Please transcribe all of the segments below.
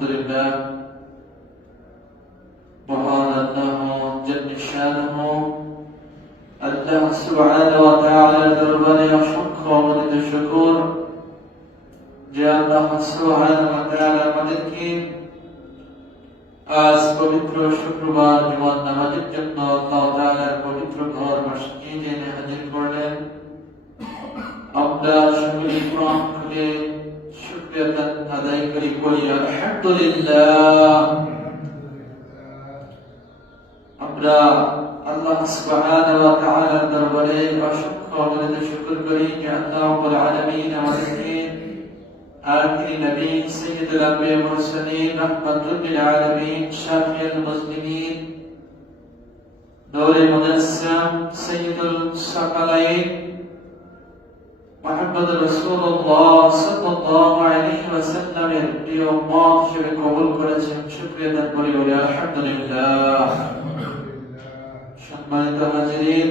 আলহামদুলিল্লাহ, মহান আল্লাহ জল্লে শানুহু আল্লাহ সুবহানাহু ওয়া তাআলার দরবারে অসংখ্য অগণিত শুকর যে আল্লাহ সুবহানাহু ওয়া তাআলা আমাদেরকে আজ পবিত্র শুক্রবার জুমার নামাজের জন্য আল্লাহ তাআলার পবিত্র ঘর মসজিদে এনে হাজির করলেন। আমরা সকলে কোরআন খুলে শুকরিয়া আদায় করি, বলি আলহামদুলিল্লাহ। আমরা আল্লাহ সুবহানাহু ওয়া তাআলার দরবারে অসংখ্য অগণিত শুকর করি যে আল্লাহ রাব্বুল আলামিন আমাদেরকে আখিরি নবী সাইয়্যিদুল আম্বিয়া ওয়াল মুরসালিন রাহমাতুল লিল আলামিন শাফিউল মুসলিমিন নূরে মুজাসসাম সাইয়্যিদুল সাকালাইন মুহাম্মদ রাসূলুল্লাহ সাল্লাল্লাহু আলাইহি ওয়াসাল্লামের প্রিয় উম্মত হিসেবে কবুল করেছেন। শুকরিয়া আদায় করি, বলি আলহামদুলিল্লাহ। সম্মানিত হাজিরিন,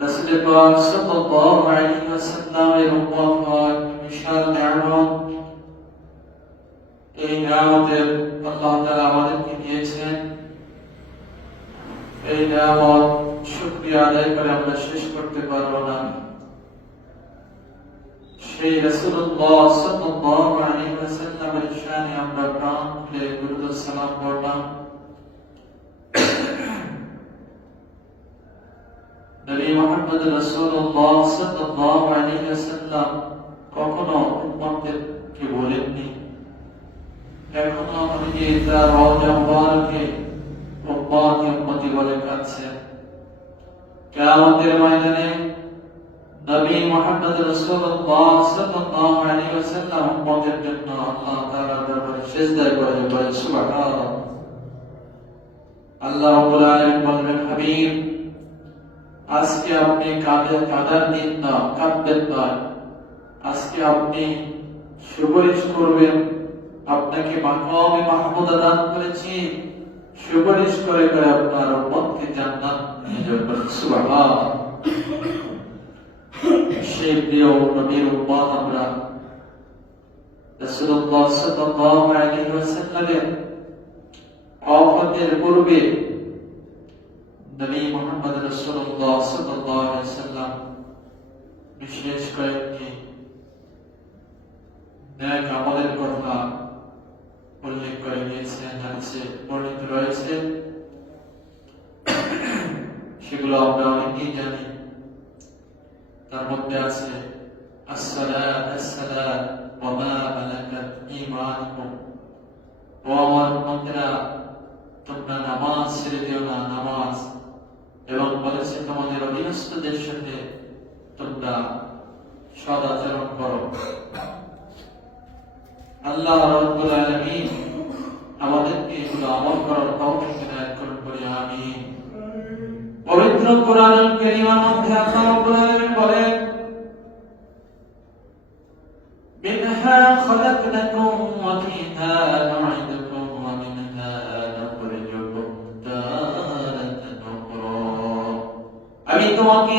রাসূল পাক সাল্লাল্লাহু আলাইহি ওয়াসাল্লামের উম্মত হওয়ার বিশাল নিয়ামত। এই নিয়ামতের আল্লাহ তাআলা আমাদেরকে দিয়েছেন। এই নিয়ামত শুকরিয়া আদায় করে আমরা শেষ করতে পারবো না। সেই রাসূলুল্লাহ সাল্লাল্লাহু আলাইহি ওয়াসাল্লামের শানে আমরা প্রাণ খুলে দুরূদ ও সালাম পড়লাম। নবী মুহাম্মদ রাসূলুল্লাহ সাল্লাল্লাহু আলাইহি ওয়াসাল্লাম কখনো উম্মতকে বলেননি, এখনো নবী তার রওজা মুবারকে উম্মতি বলে কাঁদছেন। কিয়ামতের ময়দানে নবী মুহাম্মদ রাসূলুল্লাহ সাল্লাল্লাহু আলাইহি ওয়াসাল্লাম উম্মতের জন্য আল্লাহ তাআলার দরবারে সিজদায় পড়ে বলে সুবহানাল্লাহ। আল্লাহ রাব্বুল আলামিন বলবেন, হাবিব, আজকে আপনি কাঁদার দিন না, কাঁদবেন না। আজকে আপনি সুপারিশ করবেন। আপনাকে মাকামে মাহমুদা দান করেছি, সুপারিশ করে করে আপনার উম্মতকে জান্নাত নিয়ে যাবেন। সুবহানাল্লাহ। সেই প্রিয় নবীর উম্মত আমরা। রাসূলুল্লাহ সাল্লাল্লাহু আলাইহি ওয়াসাল্লামের ওয়াফাতের পূর্বে নবী মুহাম্মদ রাসূলুল্লাহ সাল্লাল্লাহু আলাইহি ওয়াসাল্লাম বিশেষ কয়েকটি নেক আমলের কথা উল্লেখ করে দিয়েছেন, হাদিসে বর্ণিত রয়েছে। সেগুলো আমরা অনেকেই জানি। তার মধ্যে আছে আসসালাত আসসালাত ওয়া মা মালাকাত ঈমানুকুম। ও আমার উম্মতেরা, তোমরা নামাজ ছেড়ে দিও না, নামাজ। এবং বলেছে তোমাদের অধীনস্থদের সাথে তোমরা সদাচরণ করো। আল্লাহ রাব্বুল আলামিন আমাদেরকে এগুলো আমল করার তৌফিক দান করুন, বলি আমিন। পবিত্র কোরআনুল কারীমের মধ্যে আল্লাহ রাব্বুল আলামিন বলেন, মিনহা খালাকনাকুম ওয়া ফিহা নুঈদুকুম ওয়া মিনহা নুখরিজুকুম তারাতান উখরা। আমি তোমাকে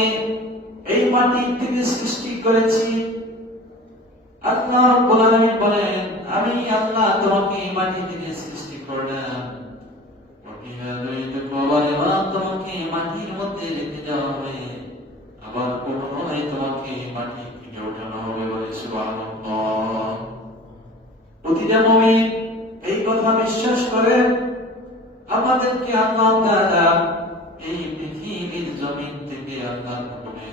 এই মাটি থেকে সৃষ্টি করেছি। আল্লাহ রাব্বুল আলামিন বলেন, আমি আল্লাহ তোমাকে এই মাটি থেকে সৃষ্টি করলাম। তোমাকে মাটির মধ্যে রেখে দেওয়া হবে, আবার পুনরায় তোমাকে মাটি থেকে ওঠানো হবে, বলে সুবহানাল্লাহ। প্রতিটা মুমিন এই কথা বিশ্বাস করে আমাদেরকে আল্লাহ তাআলা এই পৃথিবীর জমিন থেকে আল্লাহর হুকুমে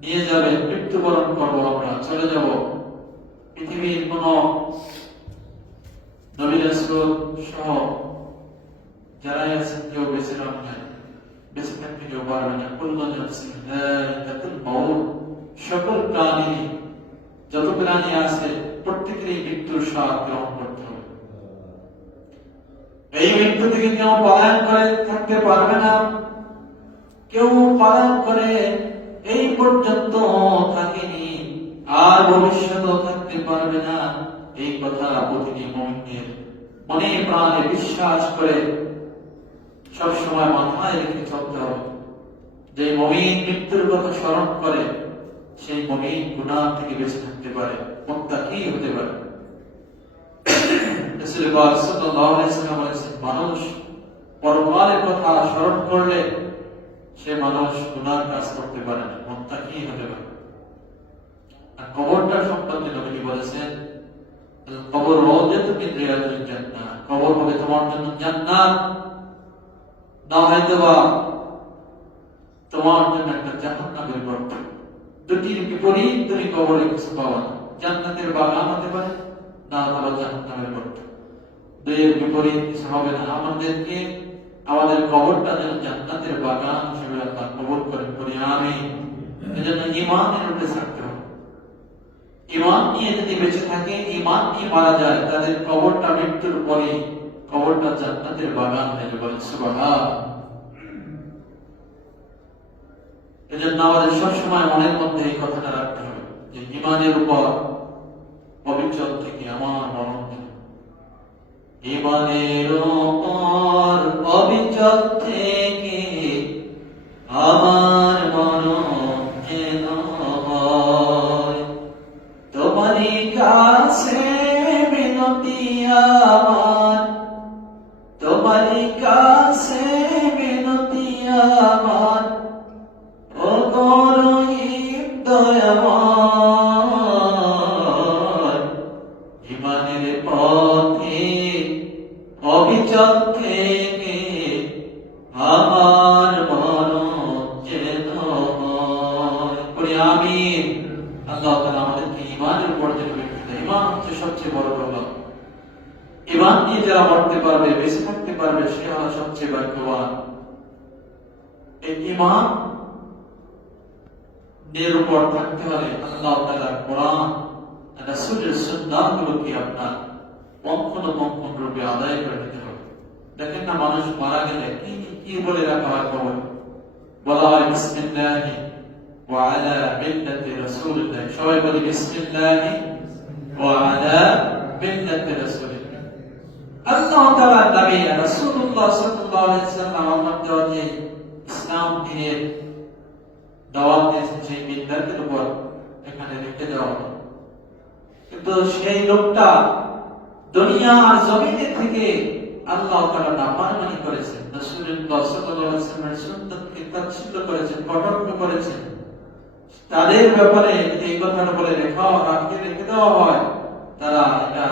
নিয়ে যাবে। মৃত্যুবরণ করবো, আমরা চলে যাব। পৃথিবীর কোন নবী রাসূল সহ যারা আছেন কেউ বেঁচে রাখবেন, বেঁচে থাকতে কেউ পারবে না। কুল্লু নাফসিন যায়িকাতুল মাউত। সকল প্রাণী, যত প্রাণী আছে, প্রত্যেকেরই মৃত্যুর স্বাদ গ্রহণ করতে হবে। এই মৃত্যু থেকে কেউ পলায়ন করে থাকতে পারবে না। কেউ পলায়ন করে এই পর্যন্ত থাকেনি, আর ভবিষ্যতেও থাকতে পারবে না। এই কথা প্রতিটি মুমিনের মনে প্রাণে বিশ্বাস করে সবসময় মাথায় রেখে চলতে হবে। যে মুমিন মৃত্যুর কথা স্মরণ করে, সেই মুমিন গুনাহ থেকে বেঁচে থাকতে পারে, মুত্তাকি হতে পারে। রাসূল পাক সাল্লাল্লাহু আলাইহি ওয়াসাল্লাম বলেছেন, মানুষ পরকালের কথা স্মরণ করলে সে মানুষ গুনার কাজ করতে পারে না, মুত্তাকি হতে পারে। আর কবরটা সম্পর্কে নবী বলেছেন, কবর রাওযাতুন মিন রিয়াদিল জান্নাহ, কবর হবে তোমার জন্য জান্নাত, না হয়তোবা তোমার জন্য একটা জাহান্নামের গর্ত। দুটির বিপরীত তুমি কবরে কিছু পাওয়া না, জান্নাতের বাগান হতে পারে, না অথবা জাহান্নামের গর্ত। দুইয়ের বিপরীত কিছু হবে না। আমাদেরকে আমাদের কবরটা যেন জান্নাতের বাগান হিসেবে আল্লাহ কবুল করেন, করি আমিন। এজন্য ঈমানের উপরে থাকতে হবে। ঈমান নিয়ে যদি বেঁচে থাকে, ঈমান নিয়ে মারা যায়, তাদের কবরটা মৃত্যুর পরে কবরটা জান্নাতের বাগান হয়ে যাবে। সুবহানাল্লাহ। এজন্য আমাদের সবসময় মনের মধ্যে এই কথাটা রাখতে হবে যে ঈমানের উপর অবিচল থেকে আমার মরণ নেই। ঈমানের উপর অবিচল থেকে আমার মরণ যেন হয়। তোমারই কাছে বিনতি আমার, তোমারই কাছে বিনতি আমার, ও করহিম দয়াময়। ঈমানের পথে অবিচল থেকে আমার মরণ যেন হয়, করি আমিন। আল্লাহ তাআলা আমাদেরকে ঈমানের উপর যেন রেখে দেয়। ঈমান হচ্ছে সবচেয়ে বড় দৌলত। ঈমান নিয়ে যারা মরতে পারবে, বেঁচে থাকতে পারবে, সে হলো সবচেয়ে ভাগ্যবান। এই ঈমান এর উপর থাকতে হলে আল্লাহ তাআলার কোরআন, রাসূলের সুন্নাহগুলোকে আপনার পঙ্খানুপুঙ্খ রূপে আদায় করে নিতে হবে। দেখেন না, মানুষ মারা গেলে কি বলে রাখা হয় কবরে? বলা হয় বিসমিল্লাহি ওয়া আলা মিল্লাতি রাসূলিল্লাহ। সবাই বলে বিসমিল্লাহি ওয়া আলা মিল্লাতি রাসূলিল্লাহ। আল্লাহ তাআলার নবী রাসূলুল্লাহ সাল্লাল্লাহু আলাইহি ওয়াসাল্লাম আমাদের যে ইসলাম দ্বীনের দাওয়াত দিয়েছেন, সেই মিল্লাতের উপর এখানে রেখে দেওয়া হলো। কিন্তু সেই লোকটা দুনিয়ার জমিনে থেকে আল্লাহ তাআলা নাফরমানি করেছেন, রাসূলুল্লাহ সাল্লাল্লাহু আলাইহি ওয়াসাল্লামের সুন্নাতকে তাচ্ছিল্য করেছেন, কটাক্ষ করেছেন। তাদের ব্যাপারে এই কথাটা বলে রেখে দেওয়া হয়, তারা এটা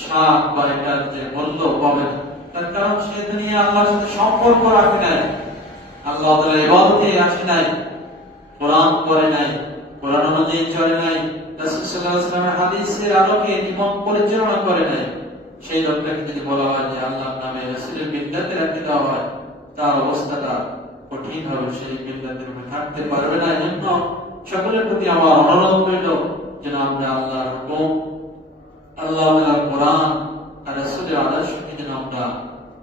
শাক বা এটার যে মূল্য পাবে না। তার কারণ সে দুনিয়া আল্লাহর সাথে সম্পর্ক রাখে নাই, আল্লাহ তাআলার ইবাদতে আসে নাই, কোরআন পড়ে নাই, কোরআন অনুযায়ী চলে নাই, রাসূল সাল্লাল্লাহু আলাইহি ওয়াসাল্লামের হাদিসের আলোকে জীবন পরিচালনা করে নাই। সেই লোকটাকে যদি বলা হয় যে আল্লাহর নামে রাসূলের মিল্লাতে রাখতে দেওয়া হয়, তার অবস্থাটা কঠিন হবে, সেই মিল্লাতের উপরে থাকতে পারবে না। এজন্য সকলের প্রতি আমার অনুরোধ রইল যেন আমরা আল্লাহর হুকুম, আল্লাহ তাআলার কোরআন আর রাসূলের আদর্শকে যেন আমরা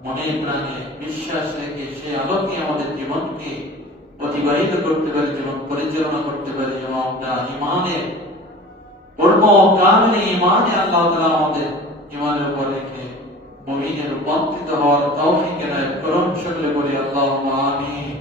মনে প্রাণে বিশ্বাস রেখে সেই আলোকে আমাদের জীবনকে অতিবাহিত করতে পারি, জীবন পরিচালনা করতে পারি, এবং আমরা ঈমানে পূর্ণ কামিল ঈমানে আল্লাহ তাআলা আমাদের ঈমানের উপর রেখে মুমিনে রূপান্তরিত হওয়ার তৌফিক এনায়েত করুন। সকলে বলি আল্লাহুম্মা আমিন।